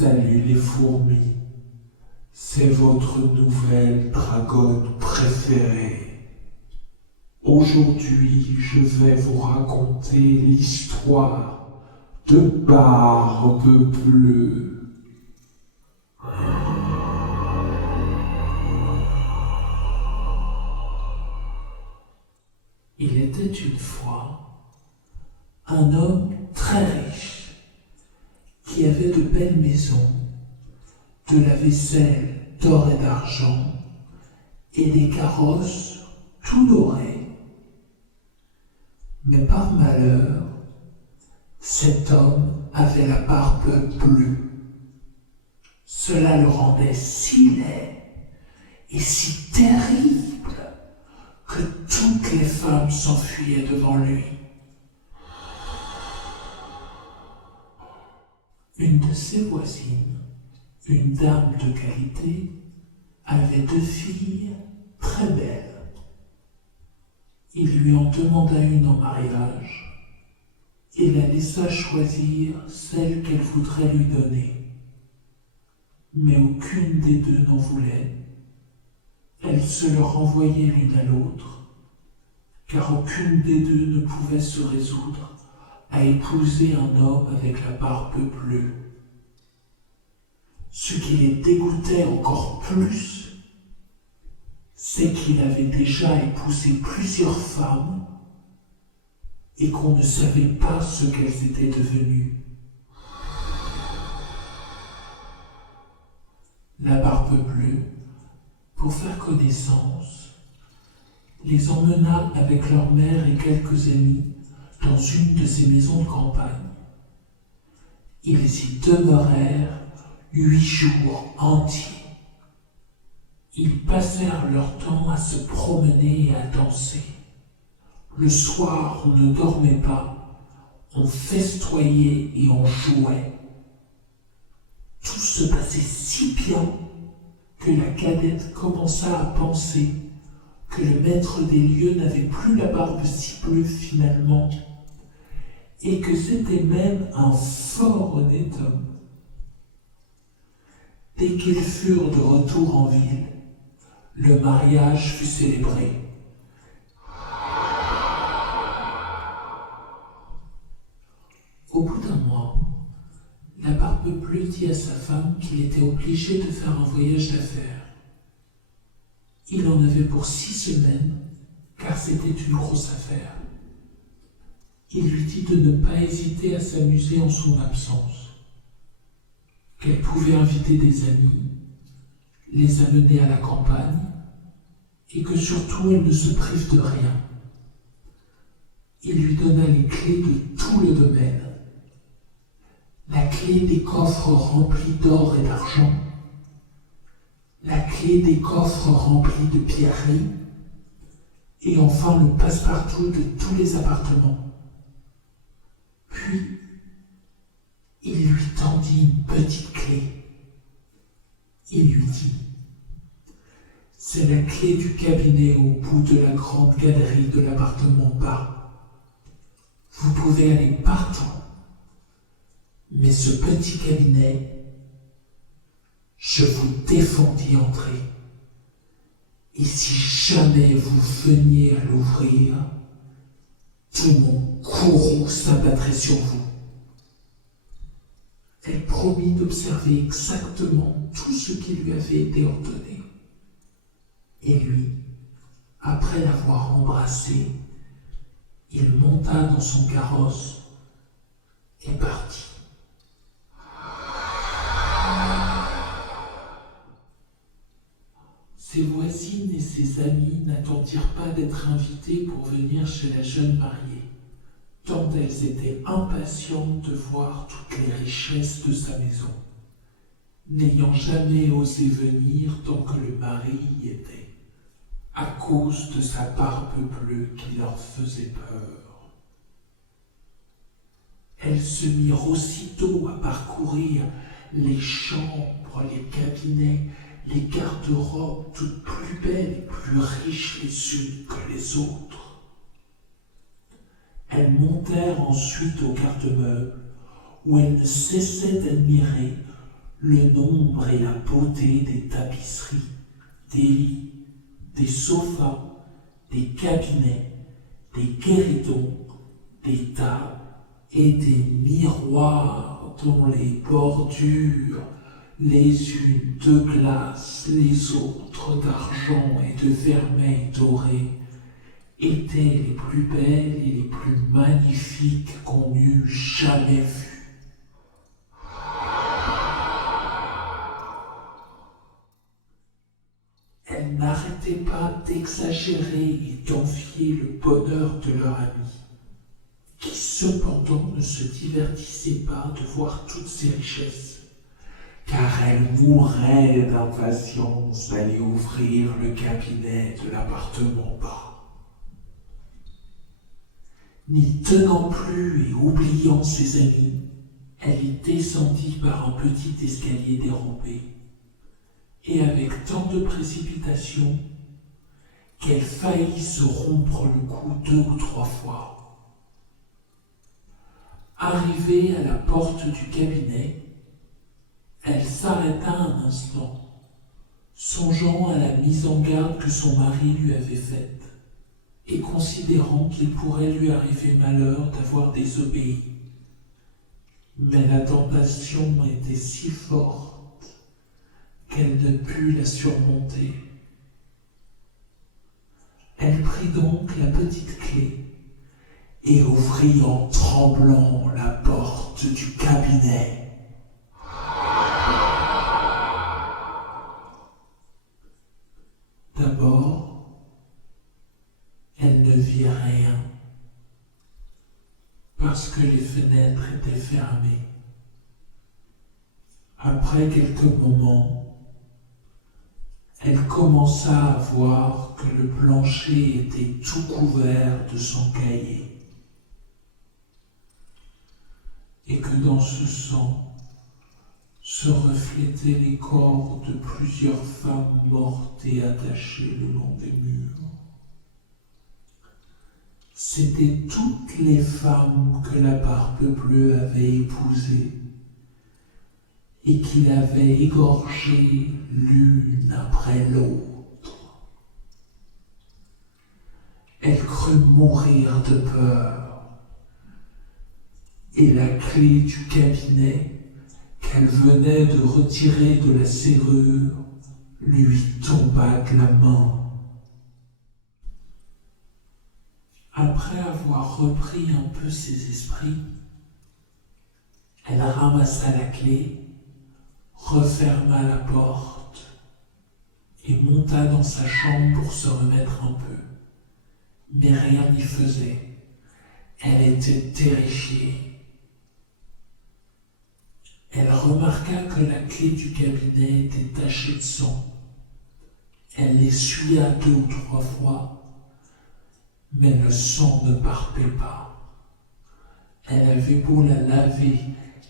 Salut les fourmis, c'est votre nouvelle dragonne préférée. Aujourd'hui, je vais vous raconter l'histoire de Barbe Bleue. Il était une fois un homme très riche qui avait de belles maisons, de la vaisselle d'or et d'argent et des carrosses tout dorés. Mais par malheur, cet homme avait la barbe bleue. Cela le rendait si laid et si terrible que toutes les femmes s'enfuyaient devant lui. Une de ses voisines, une dame de qualité, avait 2 filles très belles. Il lui en demanda une en mariage et la laissa choisir celle qu'elle voudrait lui donner. Mais aucune des 2 n'en voulait. Elles se le renvoyaient l'une à l'autre, car aucune des 2 ne pouvait se résoudre à épouser un homme avec la barbe bleue. Ce qui les dégoûtait encore plus, c'est qu'il avait déjà épousé plusieurs femmes et qu'on ne savait pas ce qu'elles étaient devenues. La barbe bleue, pour faire connaissance, les emmena avec leur mère et quelques amis dans une de ces maisons de campagne. Ils y demeurèrent 8 jours entiers. Ils passèrent leur temps à se promener et à danser. Le soir, on ne dormait pas, on festoyait et on jouait. Tout se passait si bien que la cadette commença à penser que le maître des lieux n'avait plus la barbe si bleue finalement, et que c'était même un fort honnête homme. Dès qu'ils furent de retour en ville, le mariage fut célébré. Au bout d'un mois, la barbe bleue dit à sa femme qu'il était obligé de faire un voyage d'affaires. Il en avait pour 6 semaines, car c'était une grosse affaire. Il lui dit de ne pas hésiter à s'amuser en son absence, qu'elle pouvait inviter des amis, les amener à la campagne, et que surtout elle ne se prive de rien. Il lui donna les clés de tout le domaine, la clé des coffres remplis d'or et d'argent, la clé des coffres remplis de pierreries, et enfin le passe-partout de tous les appartements. Puis, il lui tendit une petite clé. Il lui dit « C'est la clé du cabinet au bout de la grande galerie de l'appartement bas. Vous pouvez aller partout, mais ce petit cabinet, je vous défends d'y entrer. Et si jamais vous veniez à l'ouvrir, tout mon courroux s'abattrait sur vous. » Elle promit d'observer exactement tout ce qui lui avait été ordonné. Et lui, après l'avoir embrassée, il monta dans son carrosse et partit. Ses voisines et ses amis n'attendirent pas d'être invitées pour venir chez la jeune mariée, tant elles étaient impatientes de voir toutes les richesses de sa maison, n'ayant jamais osé venir tant que le mari y était, à cause de sa barbe bleue qui leur faisait peur. Elles se mirent aussitôt à parcourir les chambres, les cabinets, les garde-robes toutes plus belles et plus riches les unes que les autres. Elles montèrent ensuite au garde-meuble, où elles ne cessaient d'admirer le nombre et la beauté des tapisseries, des lits, des sofas, des cabinets, des guéridons, des tables et des miroirs dont les bordures, les unes de glace, les autres d'argent et de vermeil doré, étaient les plus belles et les plus magnifiques qu'on eût jamais vues. Elles n'arrêtaient pas d'exagérer et d'envier le bonheur de leur ami, qui cependant ne se divertissait pas de voir toutes ces richesses, car elle mourait d'impatience d'aller ouvrir le cabinet de l'appartement bas. N'y tenant plus et oubliant ses amis, elle y descendit par un petit escalier dérobé, et avec tant de précipitation qu'elle faillit se rompre le cou 2 ou 3 fois. Arrivée à la porte du cabinet, elle s'arrêta un instant, songeant à la mise en garde que son mari lui avait faite, et considérant qu'il pourrait lui arriver malheur d'avoir désobéi. Mais la tentation était si forte qu'elle ne put la surmonter. Elle prit donc la petite clé et ouvrit en tremblant la porte du cabinet. D'abord, elle ne vit rien, parce que les fenêtres étaient fermées. Après quelques moments, elle commença à voir que le plancher était tout couvert de sang caillé, et que dans ce sang se reflétaient les corps de plusieurs femmes mortes et attachées le long des murs. C'étaient toutes les femmes que la Barbe Bleue avait épousées et qu'il avait égorgées l'une après l'autre. Elle crut mourir de peur, et la clé du cabinet qu'elle venait de retirer de la serrure lui tomba de la main. Après avoir repris un peu ses esprits, elle ramassa la clé, referma la porte et monta dans sa chambre pour se remettre un peu. Mais rien n'y faisait. Elle était terrifiée. Elle remarqua que la clé du cabinet était tachée de sang. Elle l'essuya 2 ou 3 fois, mais le sang ne partait pas. Elle avait beau la laver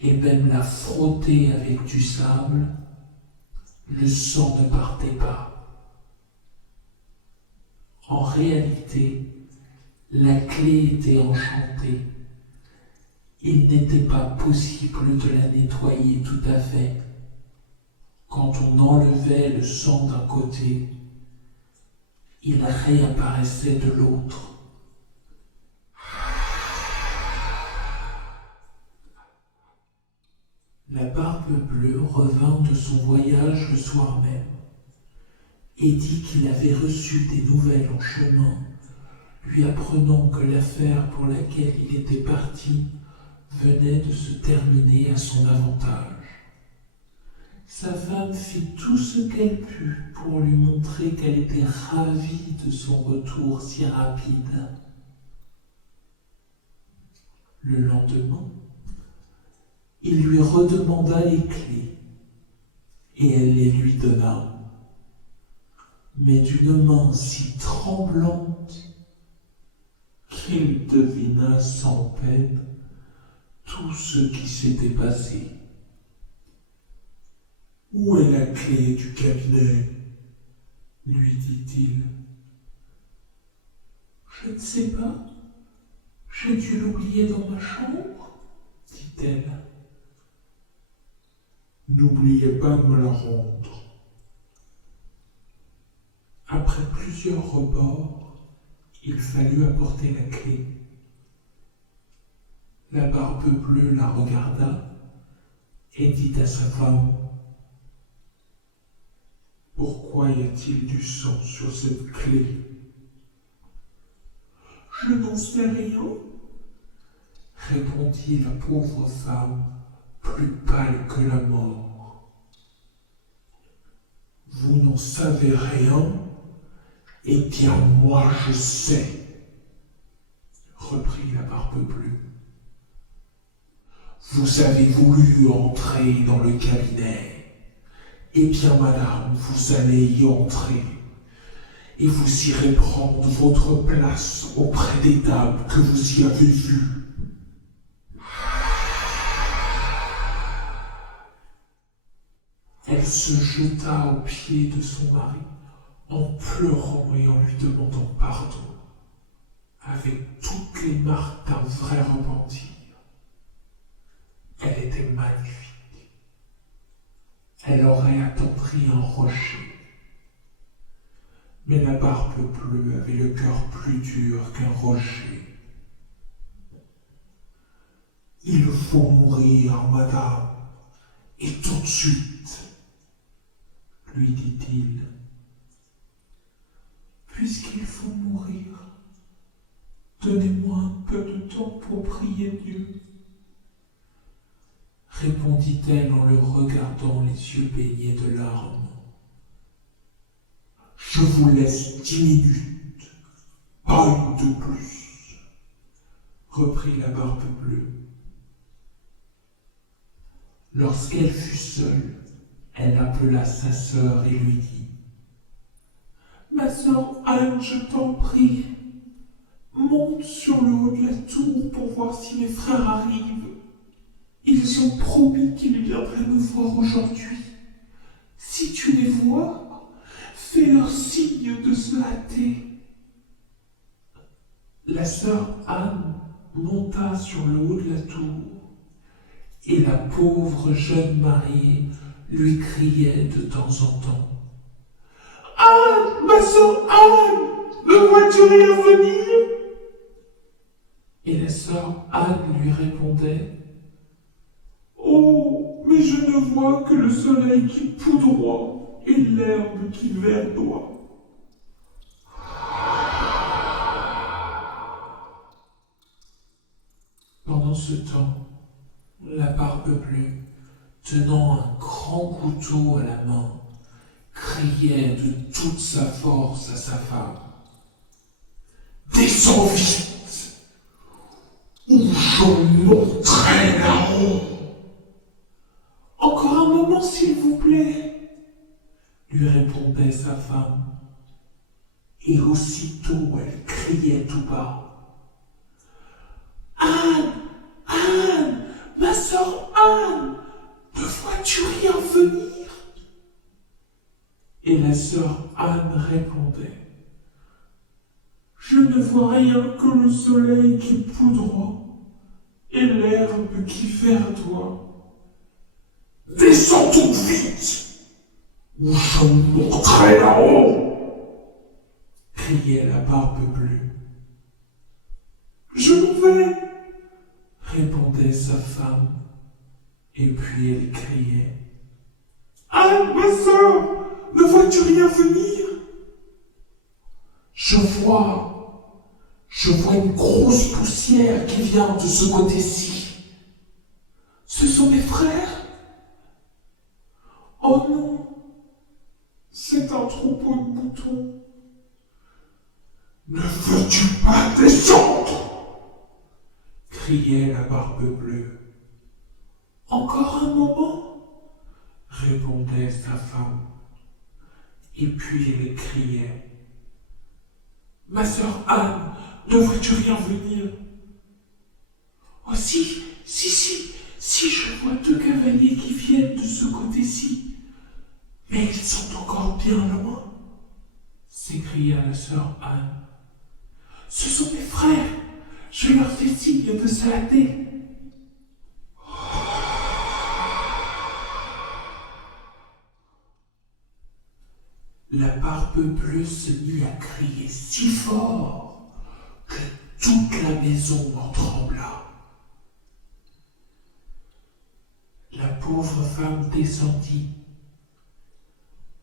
et même la frotter avec du sable, le sang ne partait pas. En réalité, la clé était enchantée. Il n'était pas possible de la nettoyer tout à fait. Quand on enlevait le sang d'un côté, il réapparaissait de l'autre. La Barbe Bleue revint de son voyage le soir même et dit qu'il avait reçu des nouvelles en chemin, lui apprenant que l'affaire pour laquelle il était parti venait de se terminer à son avantage. Sa femme fit tout ce qu'elle put pour lui montrer qu'elle était ravie de son retour si rapide. Le lendemain, il lui redemanda les clés, et elle les lui donna, mais d'une main si tremblante qu'il devina sans peine tout ce qui s'était passé. « Où est la clé du cabinet ?» lui dit-il. « Je ne sais pas, j'ai dû l'oublier dans ma chambre, dit-elle. N'oubliez pas de me la rendre. Après plusieurs rebords, il fallut apporter la clé. La Barbe Bleue la regarda et dit à sa femme: « Pourquoi y a-t-il du sang sur cette clé ?»« Je n'en sais rien, » répondit la pauvre femme, plus pâle que la mort. « Vous n'en savez rien? Eh bien, moi je sais, » reprit la Barbe Bleue. « Vous avez voulu entrer dans le cabinet. Eh bien, madame, vous allez y entrer, et vous irez prendre votre place auprès des dames que vous y avez vues. » Elle se jeta aux pieds de son mari en pleurant et en lui demandant pardon, avec toutes les marques d'un vrai repentir. Elle était magnifique. Elle aurait attendri un rocher. Mais la Barbe Bleue avait le cœur plus dur qu'un rocher. « Il faut mourir, madame, et tout de suite, » lui dit-il. « Puisqu'il faut mourir, donnez-moi un peu de temps pour prier Dieu, » répondit-elle en le regardant les yeux baignés de larmes. « Je vous laisse 10 minutes, pas une de plus, » reprit la Barbe Bleue. Lorsqu'elle fut seule, elle appela sa sœur et lui dit: « Ma sœur Anne, je t'en prie, monte sur le haut de la tour pour voir si mes frères arrivent. Ils ont promis qu'ils viendraient me voir aujourd'hui. Si tu les vois, fais-leur signe de se hâter. » La sœur Anne monta sur le haut de la tour, et la pauvre jeune mariée lui criait de temps en temps: « Anne, ma sœur Anne, ne vois-tu rien venir ?» Et la sœur Anne lui répondait: « Oh, mais je ne vois que le soleil qui poudroie et l'herbe qui verdoie. » Pendant ce temps, la Barbe Bleue, tenant un grand couteau à la main, criait de toute sa force à sa femme: « Descends vite, ou je monterai là-haut. » « Encore un moment, s'il vous plaît, » lui répondait sa femme. Et aussitôt elle criait tout bas: « Anne, Anne, ma sœur Anne, ne vois-tu rien venir ?» Et la sœur Anne répondait: « Je ne vois rien que le soleil qui poudroie et l'herbe qui verdoie. » « Descends tout vite, ou je monterai là-haut. » criait la Barbe Bleue. « Je m'en vais, » répondait sa femme, et puis elle criait: « Anne, ma sœur, ne vois-tu rien venir ?» Je vois une grosse poussière qui vient de ce côté-ci. Ce sont mes frères? Oh non, c'est un troupeau de moutons. » Ne veux-tu pas descendre? Criait la Barbe Bleue. Encore un moment, répondait sa femme, et puis elle criait: Ma sœur Anne, ne vois-tu rien venir? Oh si, je vois 2 cavaliers qui viennent de ce côté-ci, mais ils sont encore bien loin, s'écria la sœur Anne. Ce sont mes frères, je leur fais signe de se hâter. La Barbe Bleue se mit à crier si fort que toute la maison en trembla. La pauvre femme descendit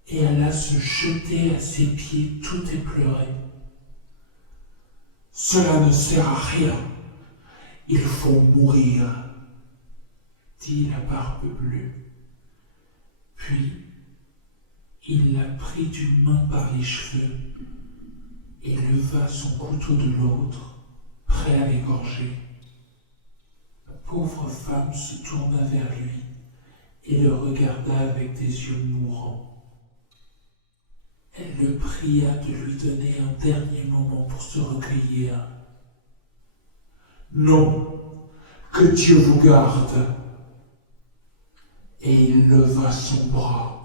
et alla se jeter à ses pieds tout éplorée. « Cela ne sert à rien, il faut mourir, » dit la Barbe Bleue. Puis, il la prit d'une main par les cheveux et leva son couteau de l'autre, prêt à l'égorger. La pauvre femme se tourna vers lui et le regarda avec des yeux mourants. Elle le pria de lui donner un dernier moment pour se recueillir. « Non, que Dieu vous garde !» Et il leva son bras.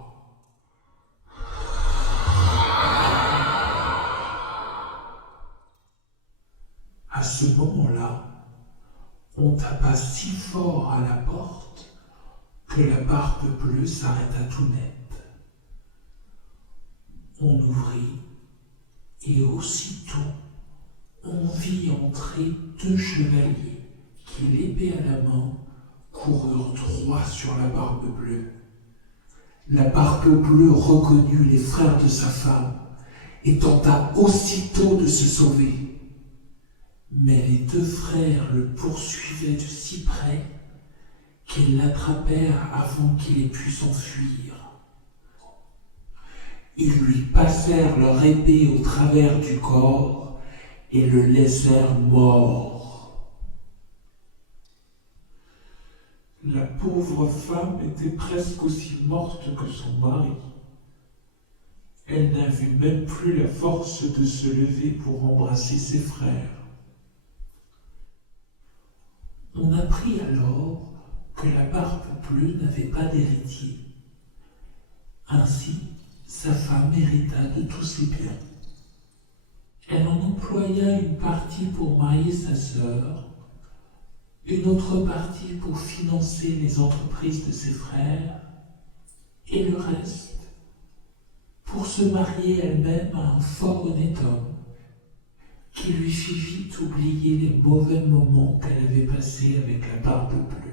À ce moment-là, on tapa si fort à la porte que la Barbe Bleue s'arrêta tout net. On ouvrit et aussitôt on vit entrer 2 chevaliers qui, l'épée à la main, coururent droit sur la Barbe Bleue. La Barbe Bleue reconnut les frères de sa femme et tenta aussitôt de se sauver. Mais les 2 frères le poursuivaient de si près qu'ils l'attrapèrent avant qu'il ait pu s'enfuir. Ils lui passèrent leur épée au travers du corps et le laissèrent mort. La pauvre femme était presque aussi morte que son mari. Elle n'avait même plus la force de se lever pour embrasser ses frères. On apprit alors que la Barbe Bleue n'avait pas d'héritier. Ainsi, sa femme hérita de tous ses biens. Elle en employa une partie pour marier sa sœur, une autre partie pour financer les entreprises de ses frères, et le reste pour se marier elle-même à un fort honnête homme qui lui fit vite oublier les mauvais moments qu'elle avait passés avec la Barbe Bleue.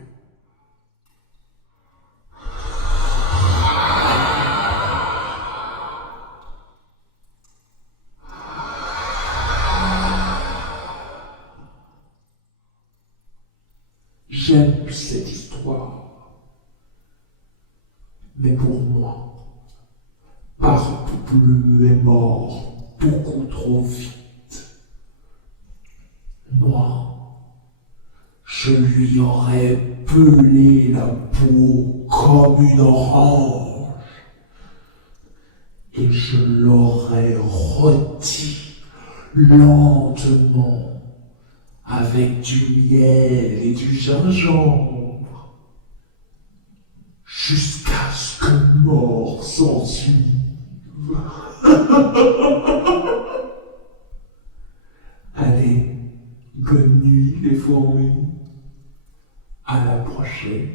J'aime cette histoire, mais pour moi, Barbe Bleue est mort beaucoup trop vite. Moi, je lui aurais pelé la peau comme une orange et je l'aurais rôti lentement avec du miel et du gingembre jusqu'à ce que mort s'en suive. Allez, bonne nuit les fourmis. À la prochaine.